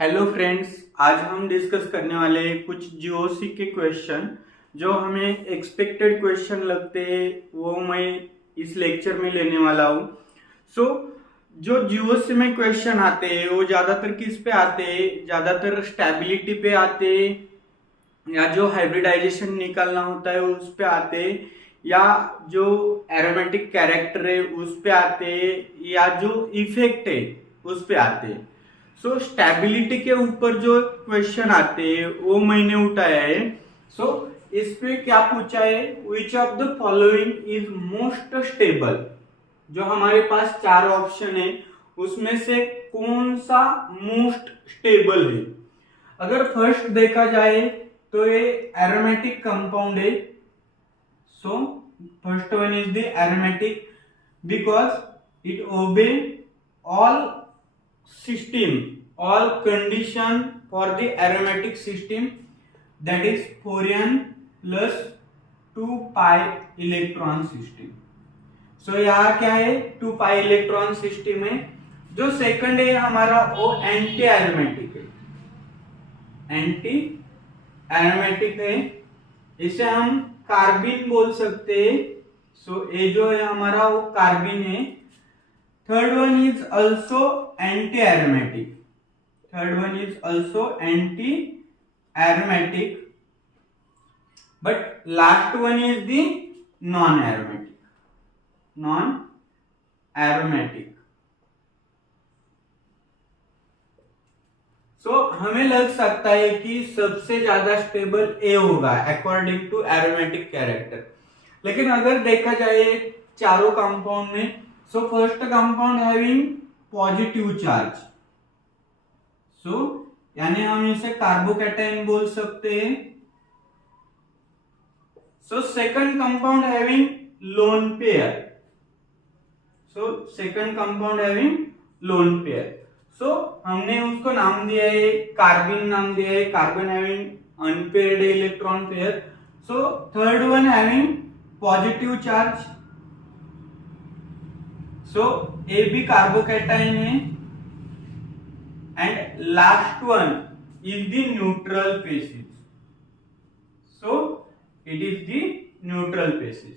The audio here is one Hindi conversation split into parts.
हेलो फ्रेंड्स, आज हम डिस्कस करने वाले हैं कुछ जीओसी के क्वेश्चन जो हमें एक्सपेक्टेड क्वेश्चन लगते हैं, वो मैं इस लेक्चर में लेने वाला हूँ। जो जीओसी में क्वेश्चन आते हैं वो ज़्यादातर किस पे आते हैं? ज़्यादातर स्टेबिलिटी पे आते हैं, या जो हाइब्रिडाइजेशन निकालना होता है उस पे आते हैं, या जो एरोमेटिक कैरेक्टर है उस पे आते हैं, या जो इफेक्ट है उस पे आते हैं। स्टेबिलिटी के ऊपर जो क्वेश्चन आते हैं वो मैंने उठाया है। इस पे क्या पूछा है? Which of the following is most stable. जो हमारे पास चार ऑप्शन है उसमें से कौन सा मोस्ट स्टेबल है? अगर फर्स्ट देखा जाए तो ये एरोमेटिक कंपाउंड है। First one is the aromatic because it obey all condition for the aromatic system, that is 4n plus 2 pi electron system. यहाँ क्या है? 2 pi इलेक्ट्रॉन सिस्टम है। जो सेकंड है हमारा वो एंटी एरोमेटिक है। एंटी एरोमेटिक है, इसे हम कार्बिन बोल सकते हैं। ये जो है हमारा वो कार्बिन है। Third one is also anti-aromatic. But last one is the non-aromatic. हमें लग सकता है कि सबसे ज्यादा स्टेबल ए होगा अकॉर्डिंग टू एरोमेटिक कैरेक्टर। लेकिन अगर देखा जाए चारों कंपाउंड में, first compound having positive charge, यानी हम इसे कार्बोकैटायन बोल सकते हैं। Second compound having lone pair, हमने उसको नाम दिया है कार्बिन, नाम दिया है carbon having unpaired electron pair. Third one having positive charge, ए भी कार्बोकैटायन है। And last one is the neutral species. It is the neutral species,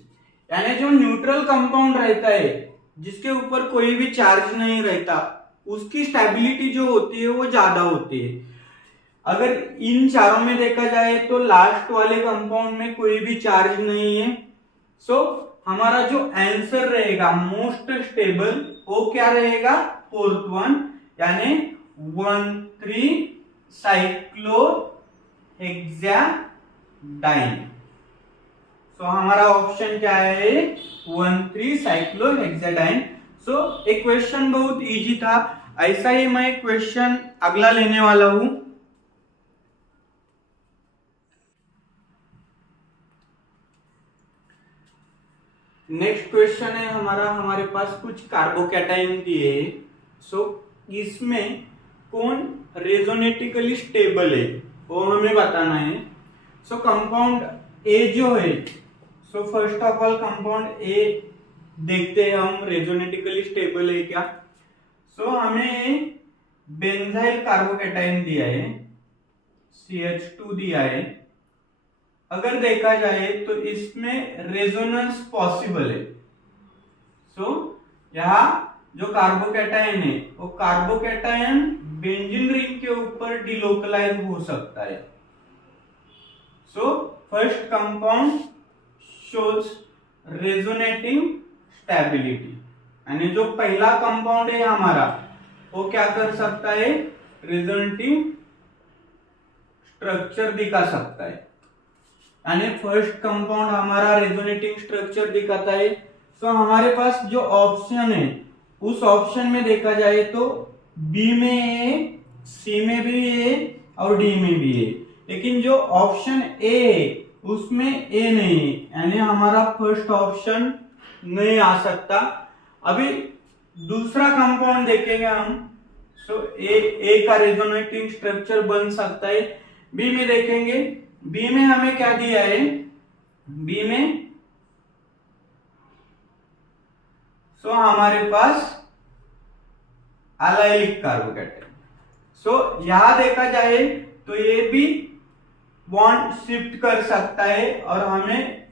यानी जो न्यूट्रल कंपाउंड रहता है जिसके ऊपर कोई भी चार्ज नहीं रहता, उसकी स्टेबिलिटी जो होती है वो ज्यादा होती है। अगर इन चारों में देखा जाए तो लास्ट वाले कंपाउंड में कोई भी चार्ज नहीं है। हमारा जो आंसर रहेगा मोस्ट स्टेबल वो क्या रहेगा? फोर्थ वन, यानी 1,3 साइक्लोहेक्साडाइन। हमारा ऑप्शन क्या है? 1,3 साइक्लोहेक्साडाइन। एक क्वेश्चन बहुत इजी था। ऐसा ही मैं क्वेश्चन अगला लेने वाला हूं। नेक्स्ट क्वेश्चन है हमारे पास कुछ कार्बोकैटायन दिए। इसमें कौन रेजोनेटिकली स्टेबल है वो हमें बताना है। कंपाउंड ए जो है, first of all compound A देखते हैं हम रेजोनेटिकली स्टेबल है क्या। हमें बेंजाइल कार्बोकैटायन दिया है, CH2 दिया है। अगर देखा जाए तो इसमें रेजोनेंस पॉसिबल है। यहाँ जो कार्बोकैटायन है वो कार्बोकैटायन बेंजीन रिंग के ऊपर डिलोकलाइज हो सकता है। First compound shows resonating stability, यानी जो पहला कंपाउंड है हमारा वो क्या कर सकता है? रेजोनेटिंग स्ट्रक्चर दिखा सकता है, यानी फर्स्ट कंपाउंड हमारा रेजोनेटिंग स्ट्रक्चर दिखाता है। हमारे पास जो ऑप्शन है उस ऑप्शन में देखा जाए तो बी में है, सी में भी है और डी में भी है। लेकिन जो ऑप्शन ए है उसमें ए नहीं है, यानी हमारा फर्स्ट ऑप्शन नहीं आ सकता। अभी दूसरा कंपाउंड देखेंगे हम। ए का रेजोनेटिंग स्ट्रक्चर बन सकता है। बी में देखेंगे, बी में हमें क्या दिया है? बी में हमारे पास एलाइलिक कार्बोकैटायन, सो यहां देखा जाए तो ये भी बॉन्ड शिफ्ट कर सकता है और हमें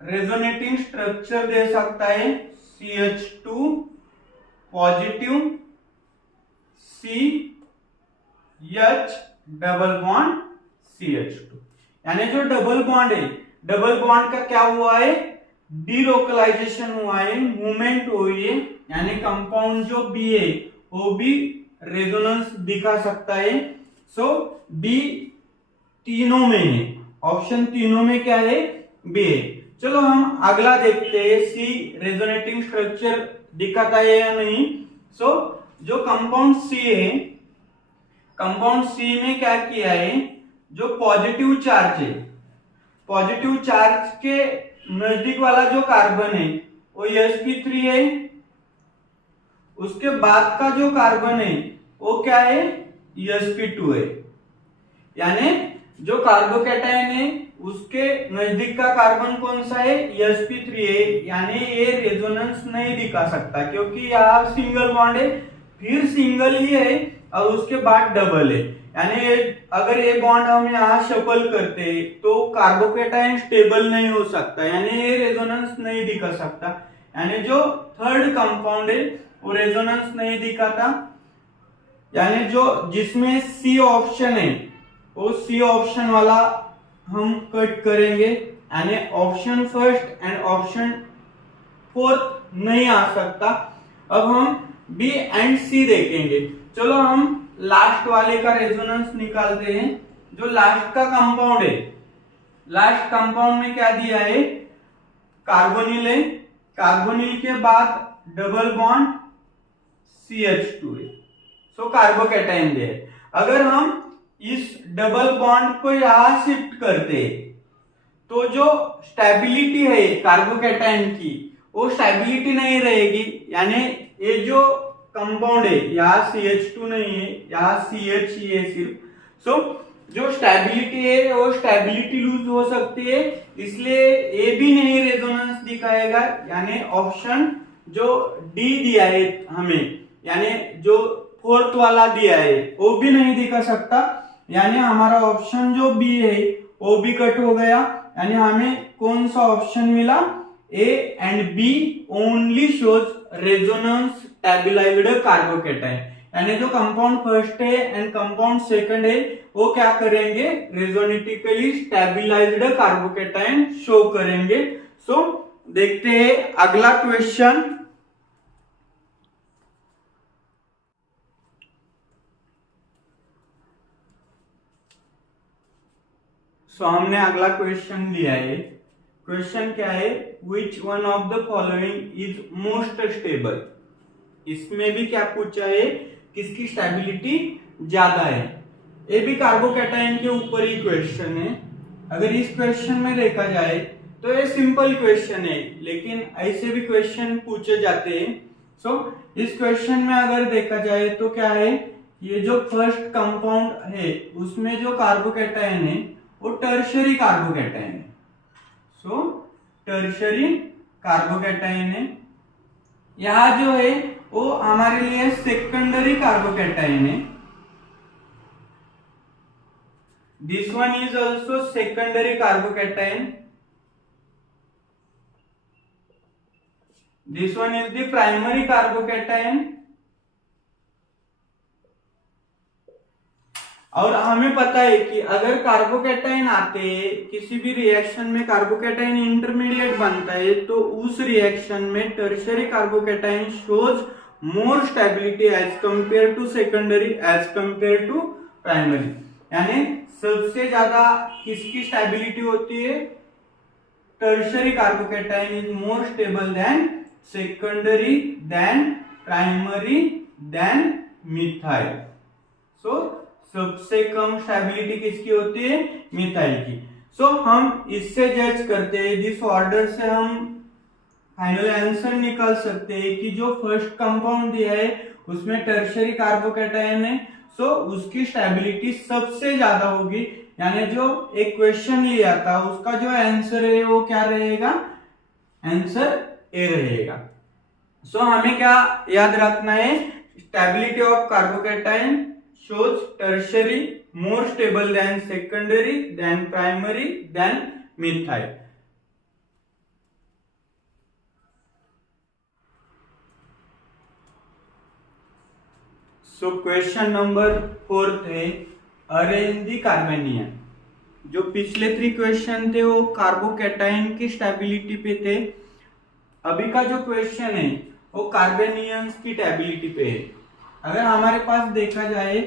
रेजोनेटिंग स्ट्रक्चर दे सकता है CH2 positive CH double bond CH2। यानी जो डबल बॉन्ड है, डबल बॉन्ड का क्या हुआ है, डीलोकलाइजेशन हुआ है, मूवमेंट हुई है, यानी कंपाउंड जो बी है वो भी रेजोनेंस दिखा सकता है। सो बी तीनों में है, ऑप्शन तीनों में क्या है, बी है। चलो हम अगला देखते हैं, सी रेजोनेटिंग स्ट्रक्चर दिखाता है या नहीं। सो जो कंपाउंड सी है, कंपाउंड सी में क्या किया है, जो पॉजिटिव चार्ज है, पॉजिटिव चार्ज के नजदीक वाला जो कार्बन है वो sp3 है, उसके बाद का जो कार्बन है वो क्या है, sp2 है। यानी जो कार्बोकैटायन है उसके नजदीक का कार्बन कौन सा है, sp3 है। यानी ये रेजोनेंस नहीं दिखा सकता क्योंकि यहाँ सिंगल बॉन्ड है, फिर सिंगल ही है और उसके बाद डबल है। यानी अगर ये बॉन्ड हम यहाँ शफल करते हैं तो कार्बोकैटायन स्टेबल नहीं हो सकता, यानी ये रेजोनेंस नहीं दिखा सकता। यानी जो थर्ड कंपाउंड है वो रेजोनेंस नहीं दिखाता। यानी जो जिसमें सी ऑप्शन है वो सी ऑप्शन वाला हम कट करेंगे, यानी option first and option fourth नहीं आ सकता। अब हम बी एंड सी देखेंगे। चलो हम लास्ट वाले का रेजोनेंस निकालते हैं। जो लास्ट का कंपाउंड है, लास्ट कंपाउंड में क्या दिया है, कार्बोनिल है, कार्बोनिल के बाद डबल बॉन्ड CH2 है। सो कार्बोकैटायन दिया है। अगर हम इस डबल बॉन्ड को यहां शिफ्ट करते तो जो स्टेबिलिटी है कार्बोकैटायन की वो स्टेबिलिटी नहीं रहेगी। यानी ये जो कंपाउंड है यहाँ CH2 नहीं है, यहाँ CH ही है सिर्फ। सो जो स्टेबिलिटी है वो स्टेबिलिटी लूज हो सकती है, इसलिए ये भी नहीं रेजोनेंस दिखाएगा। यानी ऑप्शन जो डी दिया है हमें, यानी जो फोर्थ वाला दिया है वो भी नहीं दिखा सकता। यानी हमारा ऑप्शन जो बी है वो भी कट हो गया। यानी हमें कौन सा ऑप्शन मिला, A and B only shows resonance stabilized carbocation. यानी जो कंपाउंड फर्स्ट है एंड कंपाउंड सेकंड है वो क्या करेंगे, रेजोनेटिकली स्टेबलाइज्ड कार्बोकैटायन शो करेंगे। सो देखते हैं अगला क्वेश्चन। सो हमने अगला क्वेश्चन लिया है। क्वेश्चन क्या है, which one of the following is most stable. इसमें भी क्या पूछा है, किसकी स्टेबिलिटी ज्यादा है। ये भी कार्बोकैटायन के ऊपर ही क्वेश्चन है। अगर इस क्वेश्चन में देखा जाए तो ये सिंपल क्वेश्चन है, लेकिन ऐसे भी क्वेश्चन पूछे जाते हैं। सो इस क्वेश्चन में अगर देखा जाए तो क्या है, ये जो फर्स्ट कंपाउंड है उसमें जो कार्बोकैटायन है वो टर्शरी कार्बोकैटायन है। सो टर्शरी कार्बोकैटायन है। यहां जो है वो हमारे लिए सेकेंडरी कार्बोकैटायन है। This one is also secondary carbocation. This one is the primary carbocation. और हमें पता है कि अगर कार्बोकैटायन आते हैं किसी भी रिएक्शन में, कार्बोकैटायन इंटरमीडिएट बनता है तो उस रिएक्शन में tertiary carbocation shows more stability as compare to secondary as compare to primary. यानी सबसे ज्यादा किसकी स्टेबिलिटी होती है, tertiary carbocation is more stable than secondary than primary than methyl. So सबसे कम स्टेबिलिटी किसकी होती है, मिथाइल की। सो हम इससे जज करते हैं, जिस ऑर्डर से हम फाइनल आंसर निकाल सकते हैं कि जो फर्स्ट कंपाउंड दिया है उसमें टर्शियरी कार्बोकैटायन है, सो उसकी स्टेबिलिटी सबसे ज्यादा होगी। यानी जो एक क्वेश्चन लिया था उसका जो आंसर है वो क्या रहेगा, आंसर ए रहेगा। सो हमें क्या याद रखना है, stability of carbocation shows tertiary more stable than secondary than primary than methyl. So question number 4 है अरेंज द कार्बेनियन। जो पिछले 3 क्वेश्चन थे वो कार्बोकैटायन की स्टेबिलिटी पे थे, अभी का जो क्वेश्चन है वो कार्बेनियंस की स्टेबिलिटी पे है। अगर हमारे पास देखा जाए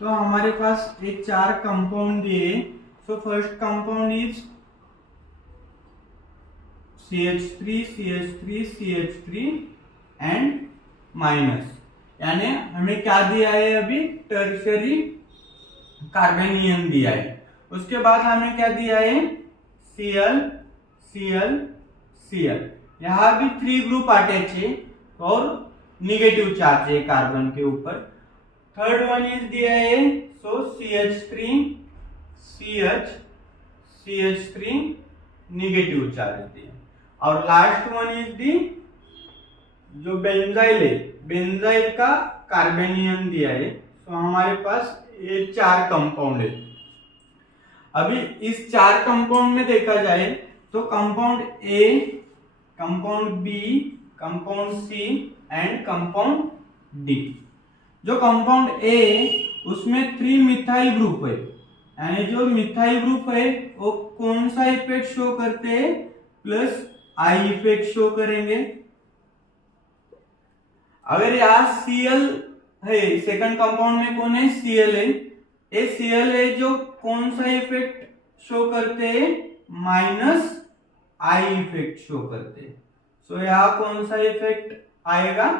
तो हमारे पास ये 4 कंपाउंड दिए। So first compound is CH3 CH3 CH3 and minus, यानी हमें क्या दिया है अभी, टर्शियरी कार्बेनियन दिया है। उसके बाद हमें क्या दिया है, Cl Cl Cl। यहाँ भी 3 ग्रुप अटैच है और निगेटिव चार्ज है कार्बन के ऊपर। थर्ड वन इज दिया है सो CH3 CH CH3 negative charge दिया। और लास्ट वन इज दी जो बेंजाइल है, बेंजाइल का कार्बेनियन दिया है। तो हमारे पास ये 4 कंपाउंड है। अभी इस 4 कंपाउंड में देखा जाए तो compound A, compound B, compound C and compound D. जो कंपाउंड ए उसमें 3 मिथाइल ग्रुप है, यानी जो मिथाइल ग्रुप है वो कौन सा इफेक्ट शो करते हैं, प्लस आई इफेक्ट शो करेंगे। अगर यहाँ Cl है, सेकंड कंपाउंड में कौन है, Cl है, ये Cl है जो कौन सा इफेक्ट शो करते हैं, माइनस आई इफेक्ट शो करते हैं। सो यहाँ कौन सा इफेक्ट आएगा,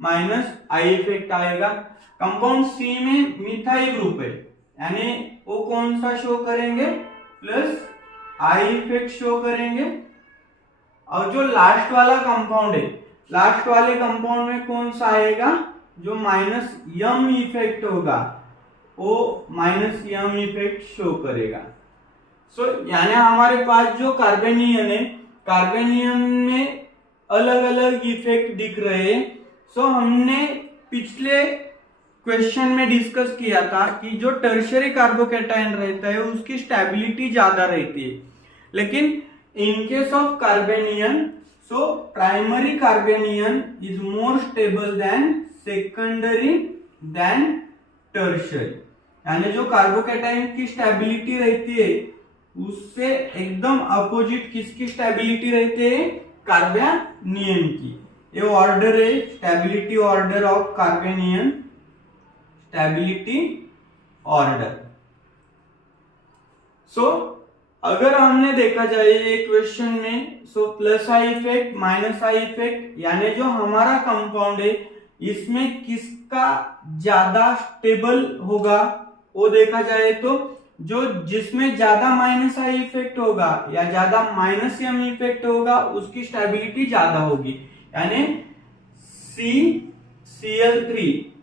माइनस आई इफेक्ट आएगा। कंपाउंड सी में मिथाइल ग्रुप है, यानी वो कौन सा शो करेंगे, प्लस आई इफेक्ट शो करेंगे। और जो लास्ट वाला कंपाउंड है, लास्ट वाले कंपाउंड में कौन सा आएगा, जो माइनस यम इफेक्ट होगा वो माइनस यम इफेक्ट शो करेगा। सो यानी हमारे पास जो कार्बेनियन है, कार्बेनियन में अलग अलग इफेक्ट दिख रहे हैं। सो हमने पिछले क्वेश्चन में डिस्कस किया था कि जो टर्शियरी कार्बोकैटायन रहता है उसकी स्टेबिलिटी ज्यादा रहती है, लेकिन in case of carbanion, so primary carbanion is more stable than secondary than tertiary। यानी जो कार्बोकैटायन की स्टेबिलिटी रहती है उससे एकदम अपोजिट किसकी स्टेबिलिटी रहती है, कार्बेनियन की। ये ऑर्डर है stability order of carbanion, stability order. So अगर हमने देखा जाए ये क्वेश्चन में, so plus I effect minus I effect, यानी जो हमारा कंपाउंड है इसमें किसका ज्यादा स्टेबल होगा वो देखा जाए तो जो जिसमें ज्यादा माइनस आई इफेक्ट होगा या ज्यादा माइनस एम इफेक्ट होगा उसकी स्टेबिलिटी ज्यादा होगी। यानी Cl3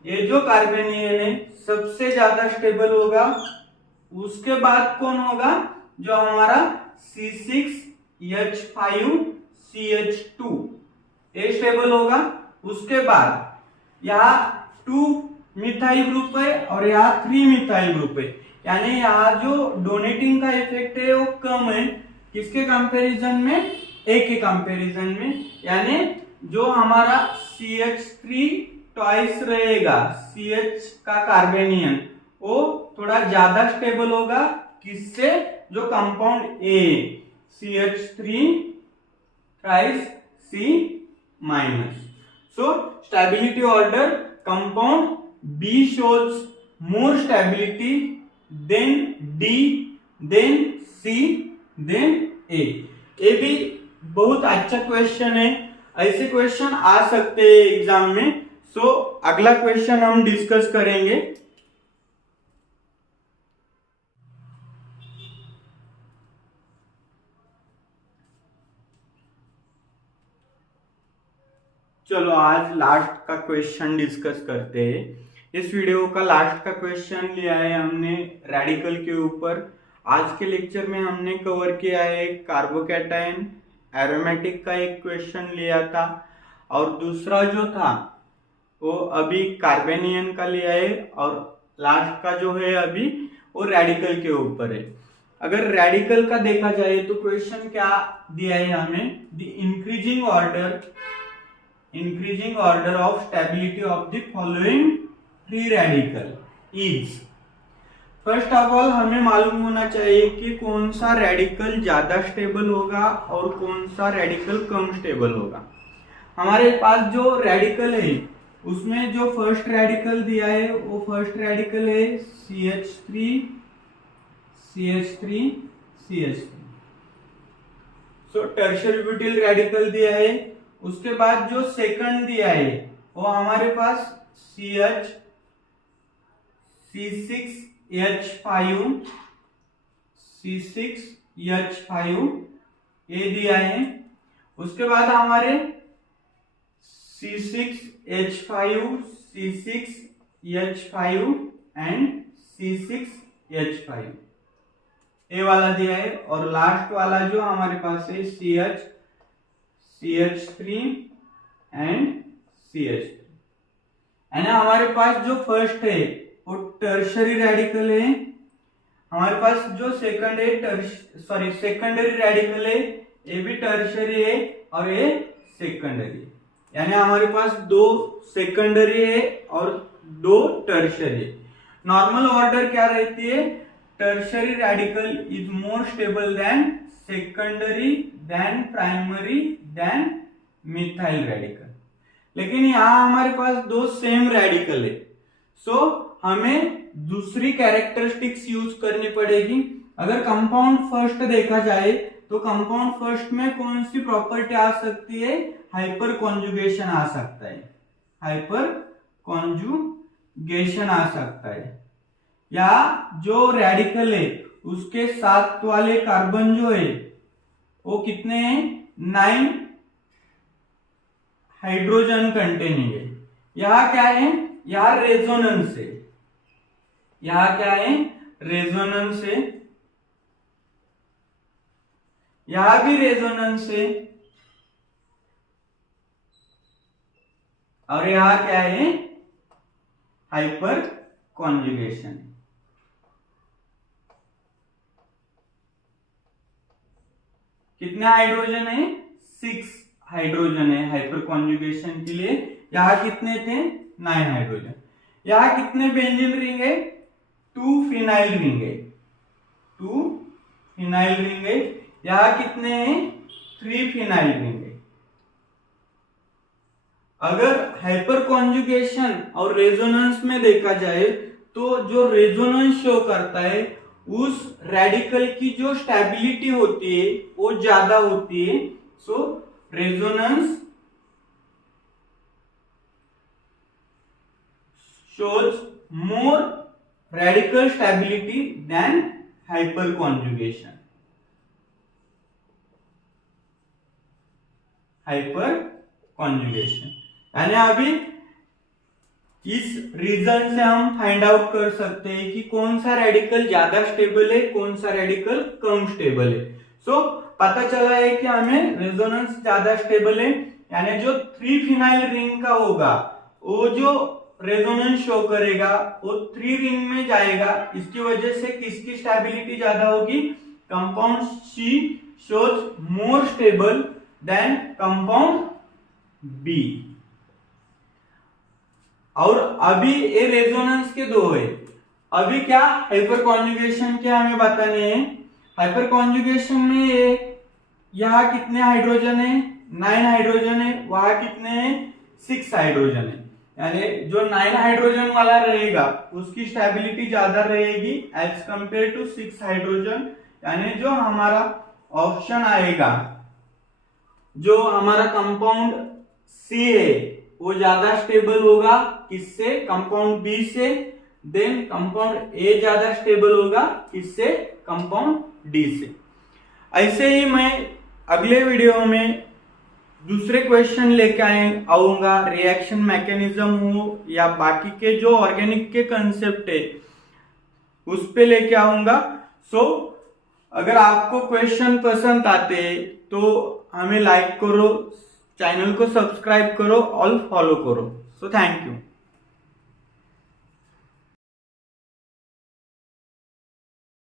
ये जो कार्बेनियन है सबसे ज्यादा स्टेबल होगा। उसके बाद कौन होगा, जो हमारा C6H5CH2 ये स्टेबल होगा। उसके बाद यहाँ 2 मिथाइल ग्रुप है और यहाँ 3 मिथाइल ग्रुप है, यानी यहाँ जो डोनेटिंग का इफेक्ट है वो कम है किसके कंपैरिजन में, ए के कंपैरिजन में। यानी जो हमारा CH3 ट्वाइस रहेगा, CH का कार्बेनियन वो थोड़ा ज्यादा स्टेबल होगा किससे, जो compound A CH3 thrice C minus. So stability order compound B shows more stability then D then C then A। ये भी बहुत अच्छा क्वेश्चन है, ऐसे क्वेश्चन आ सकते हैं एग्जाम में। सो अगला क्वेश्चन हम डिस्कस करेंगे। चलो आज लास्ट का क्वेश्चन डिस्कस करते हैं। इस वीडियो का लास्ट का क्वेश्चन लिया है हमने रेडिकल के ऊपर। आज के लेक्चर में हमने कवर किया है कार्बोकैटायन एरोमेटिक का एक क्वेश्चन लिया था, और दूसरा जो था वो अभी कार्बेनियन का लिया है, और लास्ट का जो है अभी वो रेडिकल के ऊपर है। अगर रेडिकल का देखा जाए तो क्वेश्चन क्या दिया है हमें, the increasing order of stability of the following free radical is. First of all हमें मालूम होना चाहिए कि कौन सा रेडिकल ज्यादा स्टेबल होगा और कौन सा रेडिकल कम स्टेबल होगा। हमारे पास जो रेडिकल है उसमें जो फर्स्ट रेडिकल दिया है वो फर्स्ट रेडिकल है CH3 सो टर्शियरी ब्यूटिल रेडिकल दिया है। उसके बाद जो सेकंड दिया है वो हमारे पास C6H5 ये दिया है। उसके बाद हमारे C6H5 एंड C6H5 ये वाला दिया है। और लास्ट वाला जो हमारे पास है CH3 एंड CH3। यानी हमारे पास जो फर्स्ट है वो टर्शियरी रेडिकल है, हमारे पास जो सेकंड है सेकेंडरी रेडिकल है, ये भी टर्शियरी है और ये सेकेंडरी। यानी हमारे पास दो सेकेंडरी है और दो टर्शियरी। नॉर्मल ऑर्डर क्या रहती है, tertiary radical is more stable than secondary than primary than methyl radical. लेकिन यहाँ हमारे पास दो सेम रेडिकल है, सो हमें दूसरी कैरेक्टरिस्टिक्स यूज करनी पड़ेगी। अगर कंपाउंड फर्स्ट देखा जाए तो कंपाउंड फर्स्ट में कौन सी प्रॉपर्टी आ सकती है, हाइपर कॉन्जुगेशन आ सकता है, हाइपर कॉन्जुगेशन आ सकता है। या जो रेडिकल है उसके साथ वाले कार्बन जो है वो कितने हैं, 9 हाइड्रोजन कंटेनिंग है। यहां क्या है, यहां रेजोनेंस है, यहां क्या है, रेजोनेंस है, यहां भी रेजोनेंस है और यहां क्या है, हाइपर कॉन्जुगेशन। कितने हाइड्रोजन है, 6 हाइड्रोजन है हाइपर कॉन्जुगेशन के लिए। यहां कितने थे, 9 हाइड्रोजन। यहां कितने बेंजीन रिंग है, 2 फिनाइल रिंग है, 2 फिनाइल रिंग है। यहां कितने हैं, 3 फिनाइल रिंग है। अगर हाइपर कॉन्जुगेशन और रेजोनेंस में देखा जाए तो जो रेजोनेंस शो करता है उस रेडिकल की जो स्टेबिलिटी होती है वो ज्यादा होती है। सो resonance shows more radical stability than hyperconjugation. यानी अभी इस रीजन से हम फाइंड आउट कर सकते हैं कि कौन सा रेडिकल ज्यादा स्टेबल है, कौन सा रेडिकल कम स्टेबल है। सो पता चला है कि हमें रेजोनेंस ज्यादा स्टेबल है, यानी जो 3 फिनाइल रिंग का होगा वो जो रेजोनेंस शो करेगा वो 3 रिंग में जाएगा। इसकी वजह से किसकी स्टेबिलिटी ज्यादा होगी, compound C shows more stable than compound B. और अभी ये रेजोनेंस के 2 है। अभी क्या हाइपर कॉन्जुगेशन के हमें बताने हैं। हाइपर कॉन्जुगेशन में ये यहाँ कितने हाइड्रोजन है, 9 हाइड्रोजन है, वहां कितने हैं, 6 हाइड्रोजन है। यानी जो 9 हाइड्रोजन वाला रहेगा उसकी स्टेबिलिटी ज्यादा रहेगी एज कंपेयर टू 6 हाइड्रोजन। यानी जो हमारा ऑप्शन आएगा, जो हमारा कंपाउंड सी है वो ज्यादा स्टेबल होगा किससे, कंपाउंड बी से। देन कंपाउंड ए ज्यादा स्टेबल होगा किससे, कंपाउंड डी से। ऐसे ही मैं अगले वीडियो में दूसरे क्वेश्चन लेके आऊंगा, रिएक्शन मैकेनिज्म हो या बाकी के जो ऑर्गेनिक के कंसेप्ट है उस पे लेके आऊंगा। सो अगर आपको क्वेश्चन पसंद आते तो हमें लाइक करो, चैनल को सब्सक्राइब करो और फॉलो करो। So thank you.